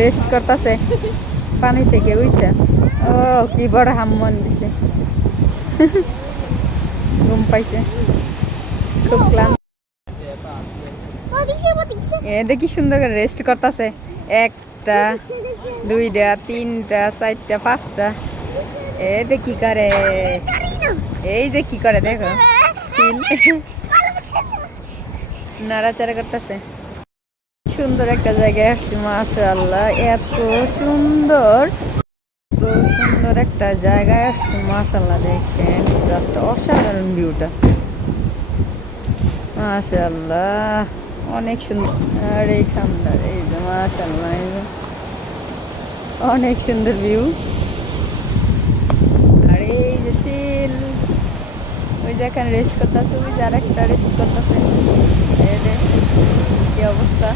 Rest করতেছে পানি থেকে উঠে। ও কি বড় হাম্মন দিছে, ঘুম পাইছে, খুব ক্লান্ত। এ দেখি সুন্দর করে রেস্ট করতেছে। একটা, দুইটা, তিনটা, চারটা, পাঁচটা। এ দেখি করে, এই যে কি করে দেখো, নাড়াচাড়া করতেছে। সুন্দর একটা জায়গায় আসছি, মাশাআল্লাহ, এত সুন্দর, এত সুন্দর একটা জায়গায় আসছি, মাশাআল্লাহ। দেখেন জাস্ট অসাধারণ ভিউটা, মাশাআল্লাহ, অনেক সুন্দর। আর এইখানটার এই যে মাশাআল্লাহ, অনেক সুন্দর ভিউ। আর এই যে চিল, ওই যে এখানে রেস্ট করতেছে, ওই যে আরেকটা রেস্ট করতেছে। কি অবস্থা।